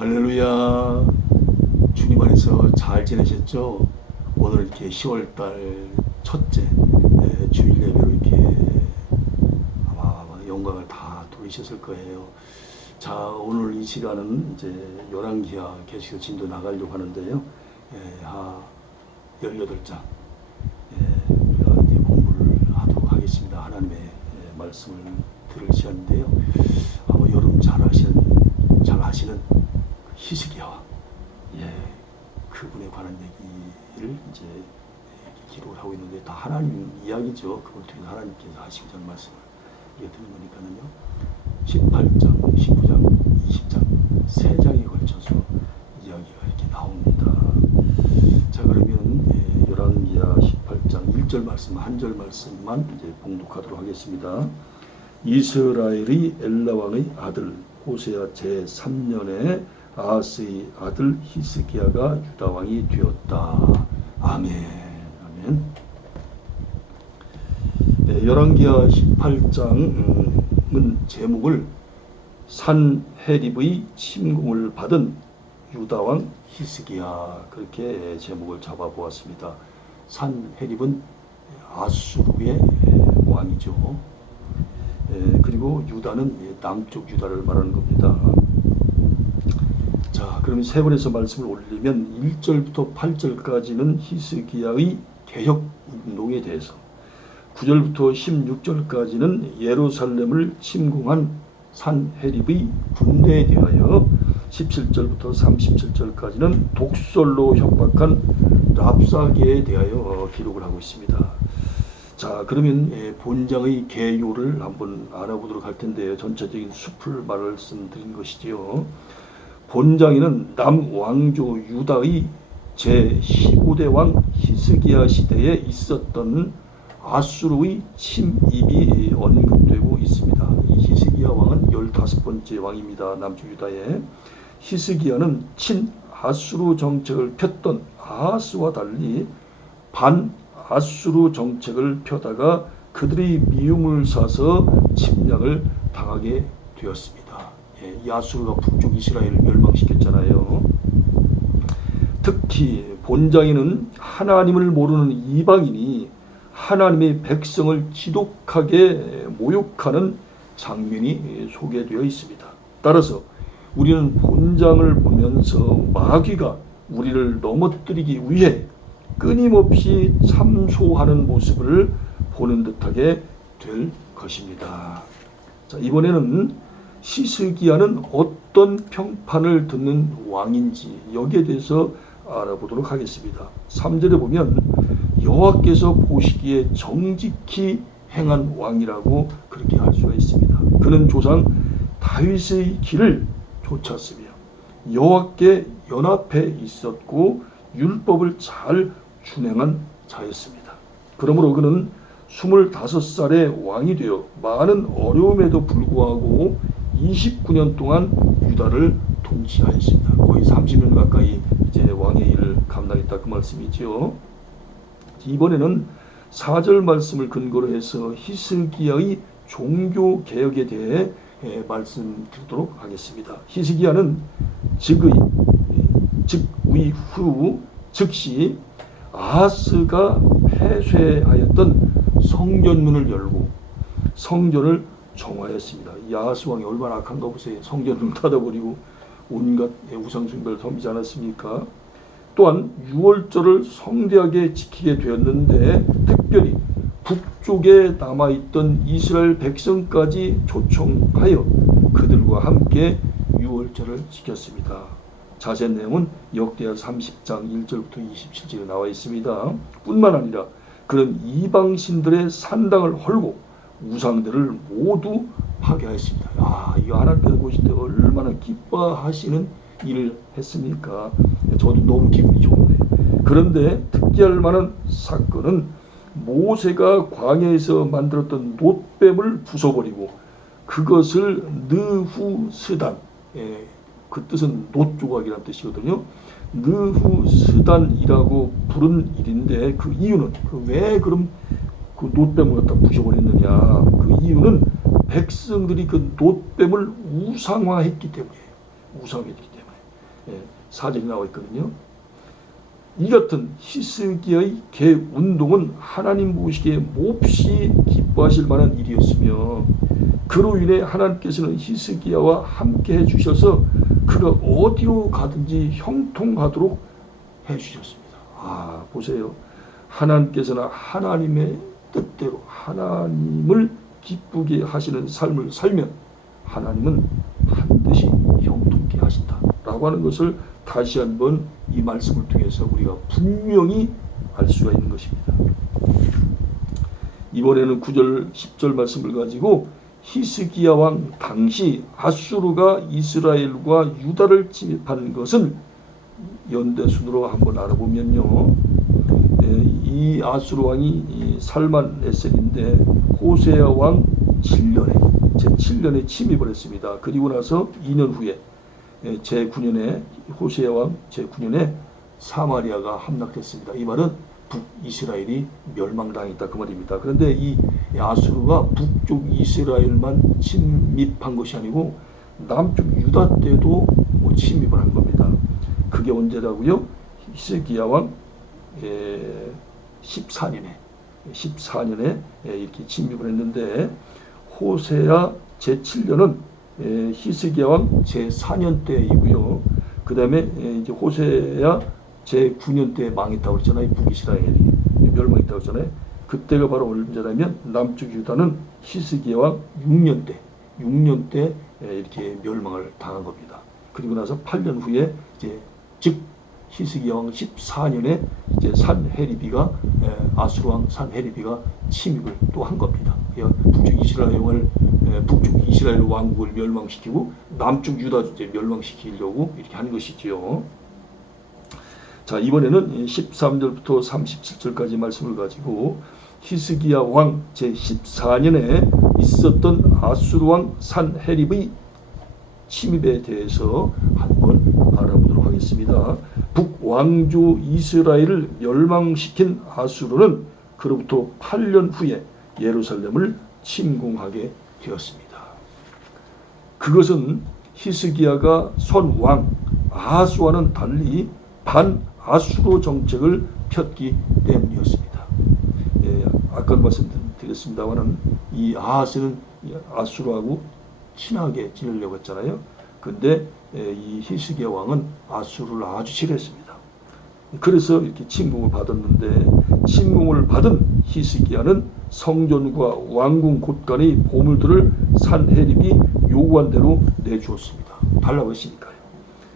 할렐루야. 주님 안에서 잘 지내셨죠? 오늘 이렇게 10월달 첫째 주일 예배로 이렇게 아마 영광을 다 돌리셨을 거예요. 자, 오늘 이 시간은 이제 열왕기하 계속해서 진도 나가려고 하는데요. 18장 우리가 이제 공부를 하도록 하겠습니다. 하나님의 말씀을 들을 시간인데요. 아마 여러분 잘 아시는 히스기야와 그분에 관한 얘기를 이제 기록을 하고 있는데 다 하나님 이야기죠. 그걸 통해 하나님께서 하시고자 하는 말씀을 드리는 거니까요. 18장, 19장, 20장 세 장에 걸쳐서 이야기가 이렇게 나옵니다. 자, 그러면 열왕기하 18장 1절 말씀, 한 절 말씀만 이제 봉독하도록 하겠습니다. 이스라엘의 엘라 왕의 아들 호세아 제3년에 아하스의 아들 히스기야가 유다 왕이 되었다. 아멘. 아멘. 열왕기하 18장은 제목을 산헤립의 침공을 받은 유다 왕 히스기야, 그렇게 제목을 잡아보았습니다. 산헤립은 아수르의 왕이죠. 그리고 유다는 남쪽 유다를 말하는 겁니다. 자, 그럼 세 번에서 말씀을 올리면 1절부터 8절까지는 히스기야의 개혁 운동에 대해서, 9절부터 16절까지는 예루살렘을 침공한 산헤립의 군대에 대하여, 17절부터 37절까지는 독설로 협박한 랍사게에 대하여 기록을 하고 있습니다. 자, 그러면 본장의 개요를 한번 알아보도록 할 텐데요. 전체적인 숲을 말씀드린 것이지요. 본장에는 남왕조 유다의 제15대 왕 히스기야 시대에 있었던 아수르의 침입이 언급되고 있습니다. 이 히스기야 왕은 15번째 왕입니다. 남쪽 유다에. 히스기야는 친아수르 정책을 폈던 아하스와 달리 반아수르 정책을 펴다가 그들의 미움을 사서 침략을 당하게 되었습니다. 이 아수르가 북쪽 이스라엘을 멸망시켰잖아요. 특히 본장에는 하나님을 모르는 이방인이 하나님의 백성을 지독하게 모욕하는 장면이 소개되어 있습니다. 따라서 우리는 본장을 보면서 마귀가 우리를 넘어뜨리기 위해 끊임없이 참소하는 모습을 보는 듯하게 될 것입니다. 자, 이번에는 히스기야는 어떤 평판을 듣는 왕인지 여기에 대해서 알아보도록 하겠습니다. 3절에 보면 여호와께서 보시기에 정직히 행한 왕이라고 그렇게 할 수가 있습니다. 그는 조상 다윗의 길을 쫓았으며 여호와께 연합해 있었고 율법을 잘 준행한 자였습니다. 그러므로 그는 25살에 왕이 되어 많은 어려움에도 불구하고 29년 동안 유다를 통치하였습니다. 거의 30년 가까이 이제 왕의 일을 감당했다, 그 말씀이지요. 이번에는 4절 말씀을 근거로 해서 히스기야의 종교 개혁에 대해 말씀드리도록 하겠습니다. 히스기야는 즉위 후 즉시 아하스가 폐쇄하였던 성전문을 열고 성전을 정화했습니다. 이 아하스 왕이 얼마나 악한가 보세요. 성전을 닫아버리고 온갖 우상숭배를 섬기지 않았습니까? 또한 유월절을 성대하게 지키게 되었는데 특별히 북쪽에 남아있던 이스라엘 백성까지 초청하여 그들과 함께 유월절을 지켰습니다. 자세한 내용은 역대하 30장 1절부터 27절에 나와 있습니다. 뿐만 아니라 그런 이방신들의 산당을 헐고 우상들을 모두 파괴하였습니다. 이 하나님께서 보실 때 얼마나 기뻐하시는 일을 했습니까? 저도 너무 기분이 좋네요. 그런데 특기할 만한 사건은 모세가 광야에서 만들었던 놋뱀을 부숴버리고 그것을 느후스단, 그 뜻은 놋조각이라는 뜻이거든요. 느후스단이라고 부른 일인데 그 이유는 왜 그럼 그 놋뱀을 갖다 부셔버렸느냐. 그 이유는 백성들이 그 놋뱀을 우상화했기 때문이에요. 우상화했기 때문에. 사절이 나와 있거든요. 이 같은 히스기야의 개 운동은 하나님 보시기에 몹시 기뻐하실 만한 일이었으며 그로 인해 하나님께서는 히스기야와 함께 해주셔서 그가 어디로 가든지 형통하도록 해주셨습니다. 보세요. 하나님께서는 하나님의 뜻대로 하나님을 기쁘게 하시는 삶을 살면 하나님은 반드시 형통케 하신다라고 하는 것을 다시 한번 이 말씀을 통해서 우리가 분명히 알 수가 있는 것입니다. 이번에는 9절 10절 말씀을 가지고 히스기야 왕 당시 아수르가 이스라엘과 유다를 침입한 것을 연대순으로 한번 알아보면요. 이 아수르 왕이 살만에셀인데 호세아 왕 7년에 제7년에 침입을 했습니다. 그리고 나서 2년 후에 제9년에 호세아 왕 제9년에 사마리아가 함락됐습니다. 이 말은 북이스라엘이 멸망당했다 그 말입니다. 그런데 이 아수르가 북쪽 이스라엘만 침입한 것이 아니고 남쪽 유다 때도 침입을 한 겁니다. 그게 언제라고요? 히스기야 왕 14년에 이렇게 침입을 했는데 호세아 제7년은 히스기야 왕 제4년 때이고요. 그 다음에 이제 호세아 제9년 때 망했다고 그랬잖아요. 북이스라엘이 멸망했다고 했잖아요. 그때가 바로 언제냐면 남쪽 유다는 히스기야 왕 6년 때 이렇게 멸망을 당한 겁니다. 그리고 나서 8년 후에 즉 히스기야 왕 14년에 이제 산헤리비가 아수르 왕 산헤리비가 침입을 또 한 겁니다. 북쪽 이스라엘 왕국을 멸망시키고 남쪽 유다 이제 멸망시키려고 이렇게 한 것이지요. 자, 이번에는 13절부터 37절까지 말씀을 가지고 히스기야 왕 제14년에 있었던 아수르 왕 산헤립의 침입에 대해서 한번 알아보도록 하겠습니다. 북왕조 이스라엘을 멸망시킨 아수르는 그로부터 8년 후에 예루살렘을 침공하게 되었습니다. 그것은 히스기야가 선왕 아하스와는 달리 반아수르 정책을 폈기 때문이었습니다. 아까도 말씀드렸습니다만은 이 아하스는 아수르하고 친하게 지내려고 했잖아요. 근데 이 히스기야 왕은 아수르를 아주 싫어했습니다. 그래서 이렇게 침공을 받았는데 침공을 받은 히스기야는 성전과 왕궁 곳간의 보물들을 산헤립이 요구한 대로 내주었습니다. 달라고 했으니까요.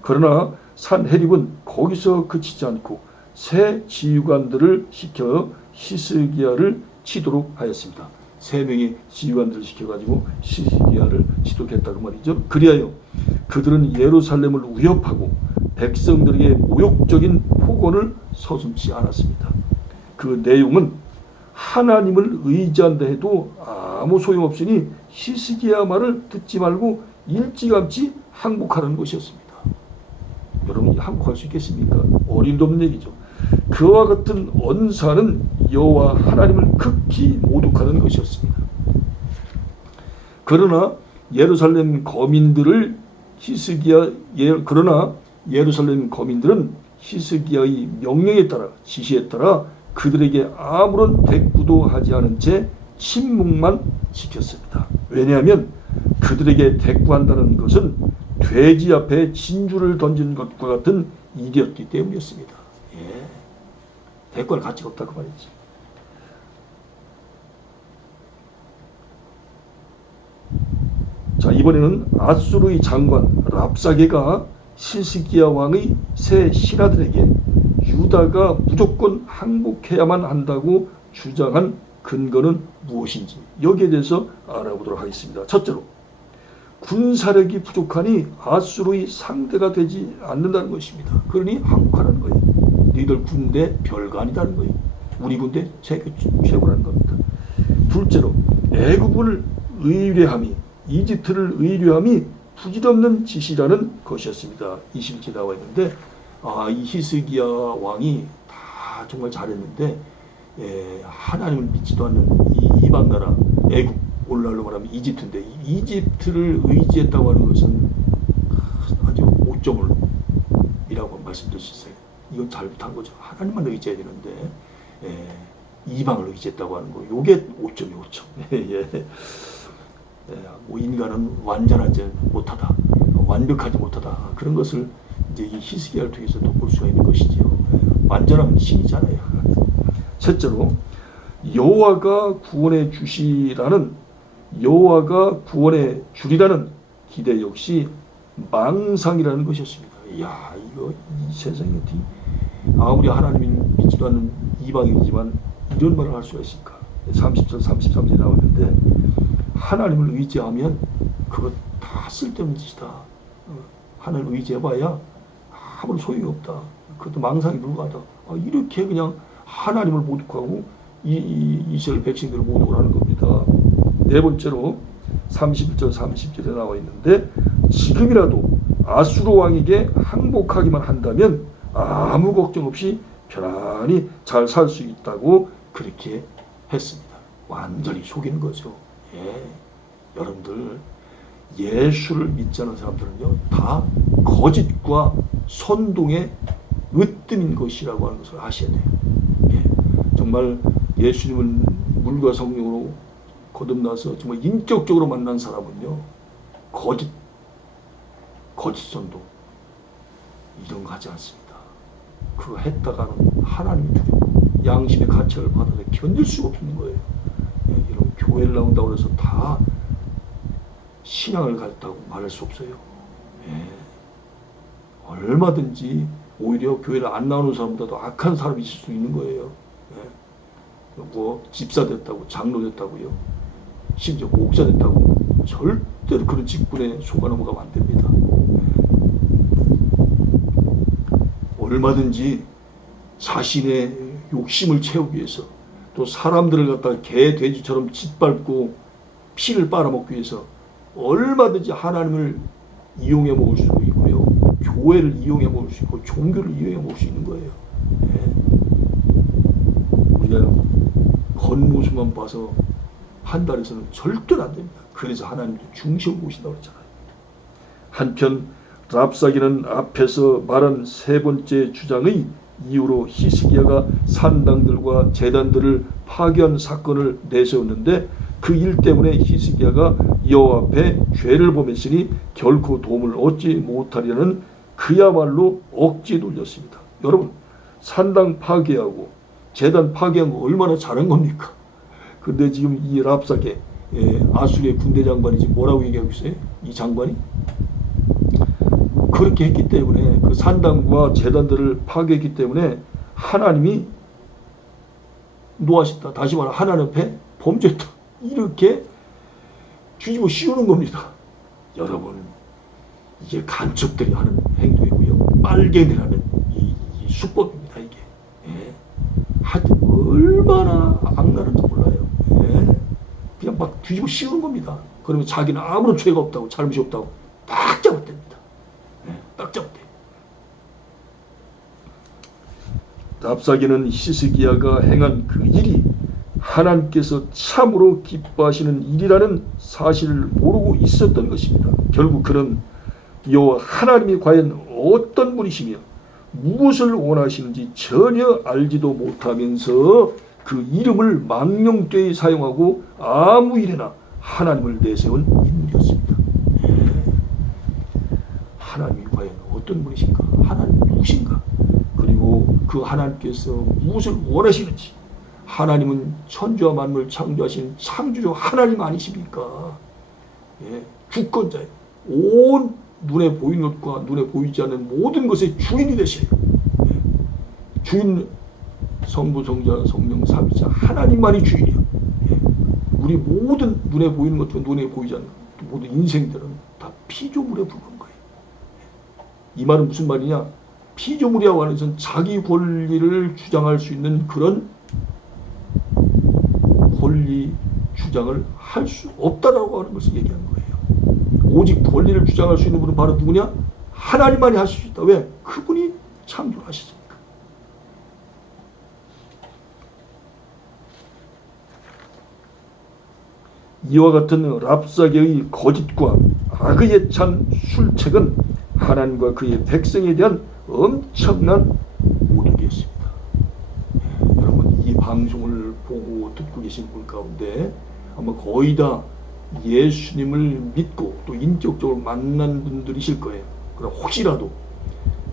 그러나 산헤립은 거기서 그치지 않고 새 지휘관들을 시켜 히스기야를 치도록 하였습니다. 3명의 지휘관들을 시켜가지고 히스기야를 치도했다고 말이죠. 그리하여 그들은 예루살렘을 위협하고 백성들에게 모욕적인 폭언을 서슴지 않았습니다. 그 내용은 하나님을 의지한다 해도 아무 소용없으니 히스기야 말을 듣지 말고 일찌감치 항복하는 것이었습니다. 여러분이 항복할 수 있겠습니까? 어림도 없는 얘기죠. 그와 같은 언사는 여호와 하나님을 극히 모독하는 것이었습니다. 그러나 예루살렘 거민들은 히스기야의 명령에 따라 지시에 따라 그들에게 아무런 대꾸도 하지 않은 채 침묵만 지켰습니다. 왜냐하면 그들에게 대꾸한다는 것은 돼지 앞에 진주를 던진 것과 같은 일이었기 때문이었습니다. 대꾸할 가치가 없다 그 말이지. 자, 이번에는 아수르의 장관 랍사게가 히스기야 왕의 새 신하들에게 유다가 무조건 항복해야만 한다고 주장한 근거는 무엇인지 여기에 대해서 알아보도록 하겠습니다. 첫째로 군사력이 부족하니 아수르의 상대가 되지 않는다는 것입니다. 그러니 항복하라는 거예요. 너희들 군대 별거 아니다는 거예요. 우리 군대 최고라는 겁니다. 둘째로 애굽을 의뢰함이 이집트를 의뢰함이 부질없는 짓이라는 것이었습니다. 21절 나와 있는데 이 히스기야 왕이 다 정말 잘했는데 하나님을 믿지도 않는 이 이방 나라 애굽 오늘날로 말하면 이집트인데 이집트를 의지했다고 하는 것은 아주 오점을 이라고 말씀드렸어요. 이건 잘못한 거죠. 하나님만 의지해야 되는데 이방을 의지했다고 하는 거. 요게 5점이 5점. 예. 뭐 인간은 완전하지 못하다, 완벽하지 못하다, 그런 것을 이제 이 히스기야를 통해서도 볼 수가 있는 것이지요. 완전한 신이잖아요. 셋째로 여호와가 구원해 주시라는, 여호와가 구원해 주리라는 기대 역시 망상이라는 것이었습니다. 이야, 이거 이 세상에 어떻게 아무리 하나님이 믿지도 않는 이방인이지만 이런 말을 할 수가 있을까? 30절 33절에 나오는데, 하나님을 의지하면 그거 다 쓸데없는 짓이다. 하나님을 의지해봐야 아무런 소용이 없다. 그것도 망상에 불과하다. 이렇게 그냥 하나님을 모독하고 이스라엘 백성들을 모독을 하는 겁니다. 네 번째로 31절 30절에 나와 있는데, 지금이라도 아수르 왕에게 항복하기만 한다면 아무 걱정 없이 편안히 잘 살 수 있다고 그렇게 했습니다. 완전히 속이는 거죠. 여러분들 예수를 믿지 않는 사람들은요, 다 거짓과 선동의 으뜸인 것이라고 하는 것을 아셔야 돼요. 정말 예수님을 물과 성령으로 거듭나서 정말 인격적으로 만난 사람은요, 거짓 선동 이런 거 하지 않습니다. 그거 했다가는 하나님이 두렵고 양심의 가책을 받아서 견딜 수가 없는 거예요. 이런 교회를 나온다고 해서 다 신앙을 가졌다고 말할 수 없어요. 얼마든지 오히려 교회를 안 나오는 사람보다도 악한 사람이 있을 수 있는 거예요. 뭐 집사 됐다고, 장로 됐다고요, 심지어 목사 됐다고, 절대로 그런 직분에 속아 넘어가면 안 됩니다. 얼마든지 자신의 욕심을 채우기 위해서, 또 사람들을 갖다가 개, 돼지처럼 짓밟고 피를 빨아먹기 위해서 얼마든지 하나님을 이용해 먹을 수 있고요, 교회를 이용해 먹을 수 있고, 종교를 이용해 먹을 수 있는 거예요. 우리가 겉모습만 봐서 판단해서는 절대로 안 됩니다. 그래서 하나님도 중시하고 보신다고 그랬잖아요. 한편 랍사기는 앞에서 말한 세 번째 주장의 이후로 히스기야가 산당들과 제단들을 파괴한 사건을 내세웠는데, 그 일 때문에 히스기야가 여호와 앞에 죄를 범했으니 결코 도움을 얻지 못하려는 그야말로 억지에 놀렸습니다. 여러분, 산당 파괴하고 제단 파괴한 거 얼마나 잘한 겁니까? 근데 지금 이 랍사게, 아수리의 군대 장관이 지금 뭐라고 얘기하고 있어요? 이 장관이 그렇게 했기 때문에, 그 산당과 제단들을 파괴했기 때문에 하나님이 노하셨다. 다시 말해 하나님 앞에 범죄했다. 이렇게 뒤집어 씌우는 겁니다. 여러분, 이게 간첩들이 하는 행동이고요, 빨갱이들이 하는 이 수법입니다. 이게 하여튼 얼마나 악랄한지 몰라요. 그냥 막 뒤집어 씌우는 겁니다. 그러면 자기는 아무런 죄가 없다고, 잘못이 없다고 딱 잡아댑니다. 딱 잡대. 랍사기는 히스기야가 행한 그 일이 하나님께서 참으로 기뻐하시는 일이라는 사실을 모르고 있었던 것입니다. 결국 그는 여호와 하나님이 과연 어떤 분이시며 무엇을 원하시는지 전혀 알지도 못하면서 그 이름을 망령되이 사용하고 아무 일에나 하나님을 내세운 인물이었습니다. 하나님이 과연 어떤 분이신가? 하나님 누구신가? 그리고 그 하나님께서 무엇을 원하시는지, 하나님은 천지와 만물 창조하신 창조주 하나님 아니십니까? 주권자예요. 온 눈에 보이는 것과 눈에 보이지 않는 모든 것의 주인이 되셔요. 주인, 성부, 성자, 성령, 삼위일체 하나님만이 주인이에요. 우리 모든 눈에 보이는 것과 눈에 보이지 않는 모든 인생들은 다 피조물에 불과한 거예요. 이 말은 무슨 말이냐? 피조물이라고 하는 것은 자기 권리를 주장할 수 있는 그런 권리 주장을 할 수 없다라고 하는 것을 얘기하는 거예요. 오직 권리를 주장할 수 있는 분은 바로 누구냐? 하나님만이 하실 수 있다. 왜? 그분이 창조를 하시니까. 이와 같은 랍사게의 거짓과 악의에 찬 술책은 하나님과 그의 백성에 대한 엄청난 모독이었습니다. 여러분 이 방송을 보고 듣고 계신 분 가운데 아마 거의 다 예수님을 믿고 또 인격적으로 만난 분들이실 거예요. 그럼 혹시라도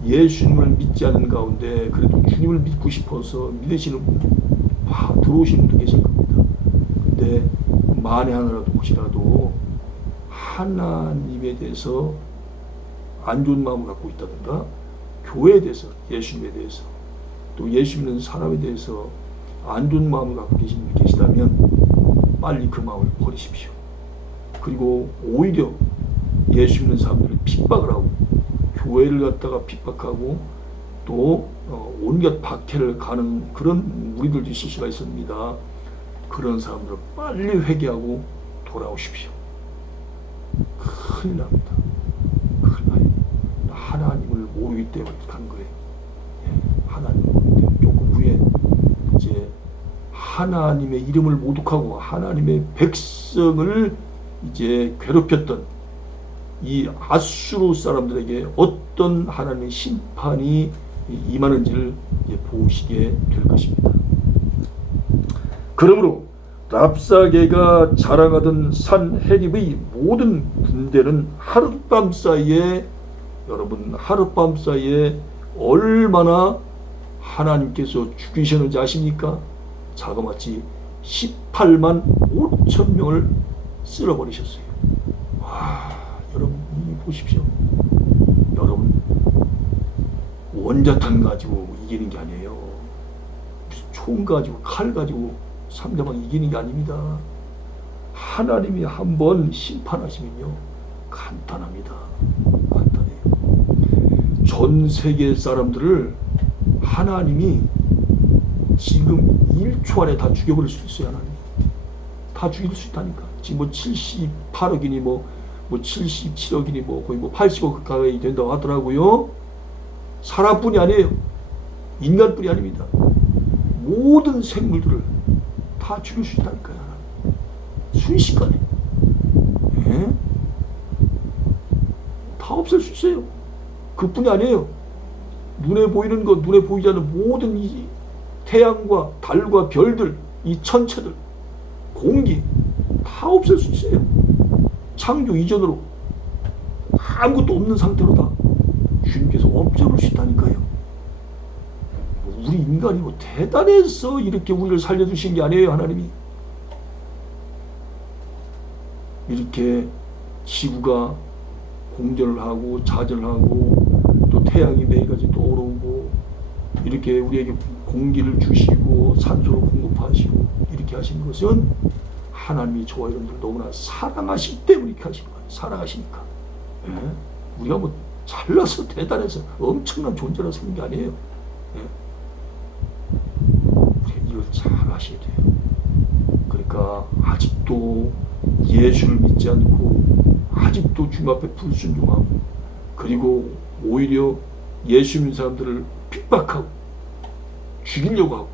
예수님을 믿지 않는 가운데 그래도 주님을 믿고 싶어서 믿으시는 분 들어오시는 분도 계실 겁니다. 근데 만에 하나라도 혹시라도 하나님에 대해서 안 좋은 마음을 갖고 있다든가 교회에 대해서, 예수님에 대해서, 또 예수 믿는 사람에 대해서 안 좋은 마음을 갖고 계신 분이 계시다면 빨리 그 마음을 버리십시오. 그리고 오히려 예수 믿는 사람들을 핍박을 하고 교회를 갖다가 핍박하고 또 온갖 박해를 가는 그런 무리들도 있을 수가 있습니다. 그런 사람들을 빨리 회개하고 돌아오십시오. 큰일 납니다. 큰일 나요. 하나님을 모르기 때문에 간 거예요. 하나님을 모르기 때문에. 조금 후에 이제 하나님의 이름을 모독하고 하나님의 백성을 이제 괴롭혔던 이 아수르 사람들에게 어떤 하나님의 심판이 임하는지를 보시게 될 것입니다. 그러므로 랍사게가 자랑하던 산헤립의 모든 군대는 하룻밤 사이에, 여러분 하룻밤 사이에 얼마나 하나님께서 죽이셨는지 아십니까? 자그마치 18만 5천 명을 쓸어버리셨어요. 와, 여러분 보십시오. 여러분 원자탄 가지고 이기는 게 아니에요. 총 가지고 칼 가지고 상대방 이기는 게 아닙니다. 하나님이 한번 심판하시면요 간단합니다. 간단해요. 전 세계 사람들을 하나님이 지금 1초 안에 다 죽여버릴 수 있어요. 하나님 다 죽일 수 있다니까. 지금 뭐 78억이니 뭐 77억이니 뭐 거의 뭐 80억 가까이 된다고 하더라고요. 사람뿐이 아니에요. 인간뿐이 아닙니다. 모든 생물들을 다 죽일 수 있다니까요. 순식간에. 다 없앨 수 있어요. 그뿐이 아니에요. 눈에 보이는 것, 눈에 보이지 않는 모든 이 태양과 달과 별들, 이 천체들, 공기 다 없앨 수 있어요. 창조 이전으로 아무것도 없는 상태로 다 주님께서 없애볼 수 있다니까요. 우리 인간이 뭐 대단해서 이렇게 우리를 살려주신 게 아니에요. 하나님이 이렇게 지구가 공전을 하고 자전을 하고 또 태양이 매일같이 떠오르고 이렇게 우리에게 공기를 주시고 산소를 공급하시고 이렇게 하신 것은 하나님이 저와 여러분들 너무나 사랑하시기 때문에 이렇게 하신 거예요. 사랑하시니까. 우리가 뭐 잘나서 대단해서 엄청난 존재라 생긴 게 아니에요. 우리가 이걸 잘 아셔야 돼요. 그러니까 아직도 예수를 믿지 않고 아직도 주님 앞에 불순종하고 그리고 오히려 예수 믿는 사람들을 핍박하고 죽이려고 하고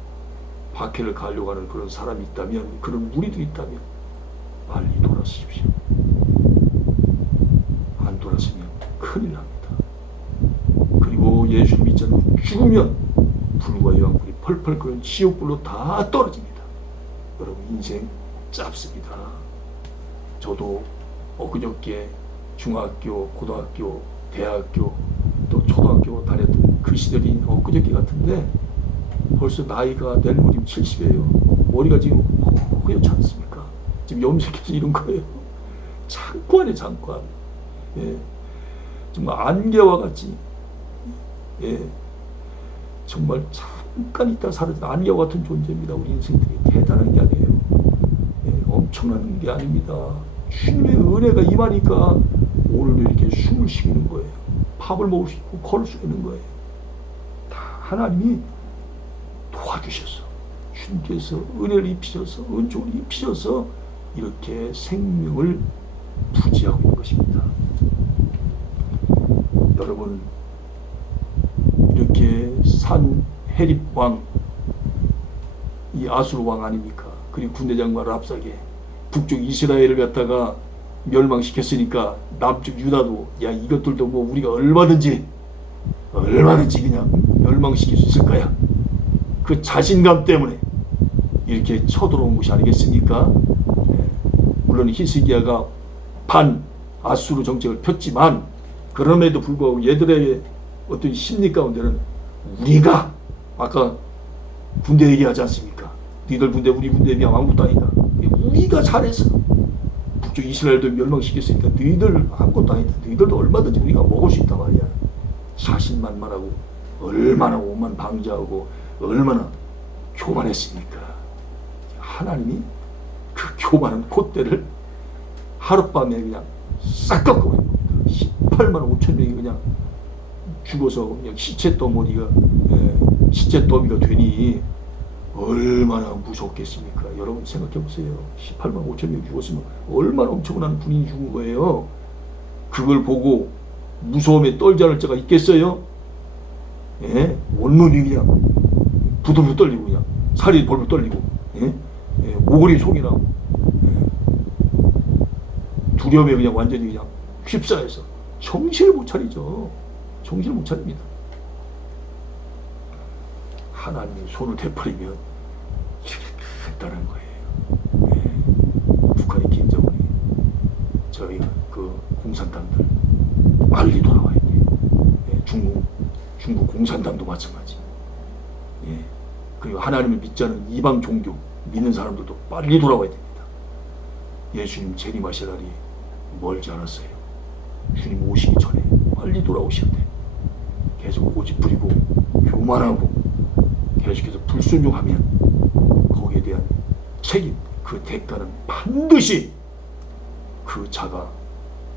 박해를 가려고 하는 그런 사람이 있다면, 그런 무리들이 있다면 빨리 돌아서십시오. 안 돌아서면 큰일 납니다. 그리고 예수를 믿지 않고 죽으면 불과 여왕불이 펄펄 끓는 지옥불로 다 떨어집니다. 여러분 인생 짧습니다. 저도 엊그저께 중학교, 고등학교, 대학교 또 초등학교 다녔던 그 시절이 엊그저께 같은데 벌써 나이가 내일 모레면 70이에요. 머리가 지금 허옇지 않습니까? 지금 염색해서 이런 거예요. 장관이에요, 장관. 정말 안개와 같이 정말 잠깐 있다 사라진 안개와 같은 존재입니다. 우리 인생들이 대단한 게 아니에요. 엄청난 게 아닙니다. 주님의 은혜가 임하니까 오늘도 이렇게 숨을 쉬는 거예요. 밥을 먹을 수 있고 걸을 수 있는 거예요. 다 하나님이 도와주셔서, 주님께서 은혜를 입히셔서, 은총을 입히셔서 이렇게 생명을 부지하고 있는 것입니다. 여러분 이렇게 산헤립 왕, 이 아수르 왕 아닙니까? 그리고 군대장과 랍사게, 북쪽 이스라엘을 갖다가 멸망시켰으니까 남쪽 유다도 야 이것들도 뭐 우리가 얼마든지 얼마든지 그냥 멸망시킬 수 있을 거야. 그 자신감 때문에 이렇게 쳐들어온 것이 아니겠습니까? 물론 히스기야가 반 아수르 정책을 폈지만 그럼에도 불구하고 얘들의 어떤 심리 가운데는 우리가 아까 군대 얘기하지 않습니까? 니들 군대 우리 군대에 비하면 아무것도 아니다. 우리가 잘해서 북쪽 이스라엘도 멸망시켰으니까 너희들 아무것도 아니다. 너희들도 얼마든지 우리가 먹을 수 있단 말이야. 자신만만하고 얼마나 오만 방자하고 얼마나 교만했습니까? 하나님이 그 교만한 콧대를 하룻밤에 그냥 싹 꺾어버린 겁니다. 18만 5천 명이 그냥 죽어서 그냥 시체 더미가 되니 얼마나 무섭겠습니까? 여러분 생각해 보세요. 18만 5천 명 죽었으면 얼마나 엄청난 군인이 죽은 거예요. 그걸 보고 무서움에 떨지 않을 자가 있겠어요? 예? 온몸이 그냥 부들부들 떨리고 그냥 살이 벌벌 떨리고 모골이 속이 나고 두려움에 그냥 완전히 그냥 휩싸여서 정신을 못 차리죠. 정신을 못 차립니다. 하나님이 손을 대버리면 이렇게 했다는 거예요. 북한의 김정은이 저희 그 공산당들 빨리 돌아와야 돼. 중국 공산당도 마찬가지. 그리고 하나님을 믿지 않은 이방 종교 믿는 사람들도 빨리 돌아와야 됩니다. 예수님 재림하실 날이 멀지 않았어요. 주님 오시기 전에 빨리 돌아오셔야 돼. 계속 고집 부리고 교만하고 계속해서 불순종하면 거기에 대한 책임, 그 대가는 반드시 그 자가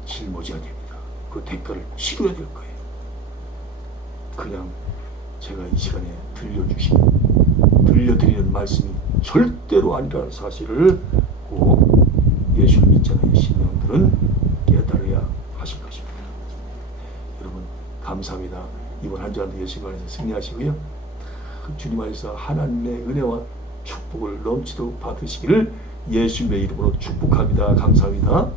짊어져야 됩니다. 그 대가를 치러야 될 거예요. 그냥 제가 이 시간에 들려드리는 말씀이 절대로 아니라는 사실을 꼭 예수를 믿지 않는 신령들은 깨달아야 하실 것입니다. 여러분 감사합니다. 이번 한 주간도 예수님 안에서 승리하시고요. 주님 안에서 하나님의 은혜와 축복을 넘치도록 받으시기를 예수님의 이름으로 축복합니다. 감사합니다.